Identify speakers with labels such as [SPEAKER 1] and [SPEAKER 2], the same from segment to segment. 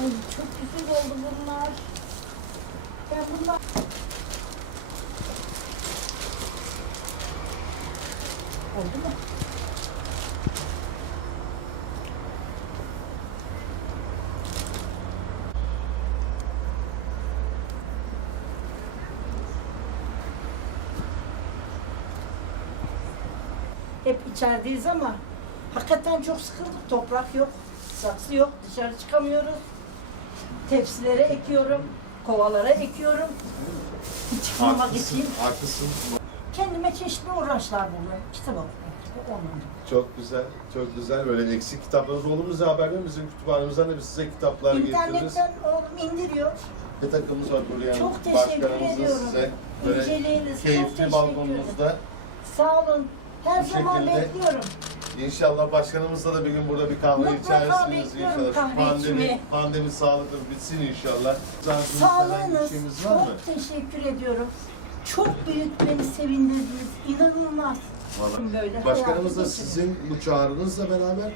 [SPEAKER 1] Ay çok güzel oldu bunlar. Ben bunlar... Oldu mu? Hep içerideyiz ama hakikaten çok sıkıldık. Toprak yok, saksı yok, dışarı çıkamıyoruz. Tepsilere ekiyorum, kovalara ekiyorum. Çıkmamak
[SPEAKER 2] Haklısın,
[SPEAKER 1] için
[SPEAKER 2] haklısın.
[SPEAKER 1] kendime çeşitli uğraşlar buluyorum. Kitap onun.
[SPEAKER 2] Çok güzel, çok güzel. Böyle eksik kitaplarınız bize haber verin. Bizim kütüphanemizden de biz size kitaplar getiririz.
[SPEAKER 1] İnternetten oğlum indiriyor.
[SPEAKER 2] Bir takımımız var buraya.
[SPEAKER 1] Çok teşekkür ediyorum.
[SPEAKER 2] size böyle
[SPEAKER 1] İnceliğiniz çok
[SPEAKER 2] keyifli
[SPEAKER 1] teşekkür
[SPEAKER 2] balkonunuzda.
[SPEAKER 1] Sağ olun. Her
[SPEAKER 2] Bu
[SPEAKER 1] zaman
[SPEAKER 2] şekilde
[SPEAKER 1] bekliyorum.
[SPEAKER 2] İnşallah başkanımızla da bir gün burada bir kahve
[SPEAKER 1] Mutlaka
[SPEAKER 2] içersiniz
[SPEAKER 1] bekliyorum
[SPEAKER 2] inşallah. Şu
[SPEAKER 1] kahve
[SPEAKER 2] pandemi,
[SPEAKER 1] içmeyi.
[SPEAKER 2] pandemi sağlıklı bitsin inşallah. Zaten bir
[SPEAKER 1] Sağlığınız
[SPEAKER 2] şeyimiz var mı?
[SPEAKER 1] çok teşekkür ediyorum. Çok büyük beni sevindirdiniz. İnanılmaz.
[SPEAKER 2] Vallahi.
[SPEAKER 1] Böyle
[SPEAKER 2] Başkanımız da
[SPEAKER 1] hayatı
[SPEAKER 2] sizin bu çağrınızla beraber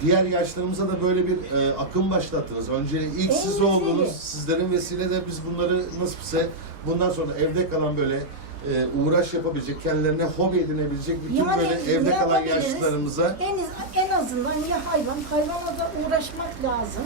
[SPEAKER 2] diğer yaşlarımıza da böyle bir e, akım başlattınız. Önce ilk
[SPEAKER 1] En
[SPEAKER 2] siz
[SPEAKER 1] güzeli.
[SPEAKER 2] oldunuz. Sizlerin vesile biz bunları nasipse bundan sonra evde kalan böyle e, uğraş yapabilecek, kendilerine hobi edinebilecek bütün
[SPEAKER 1] Yani
[SPEAKER 2] böyle evde
[SPEAKER 1] ne
[SPEAKER 2] kalan
[SPEAKER 1] yapabiliriz?
[SPEAKER 2] yaşlılarımıza
[SPEAKER 1] En, en azından ya hayvan, hayvanla da uğraşmak lazım.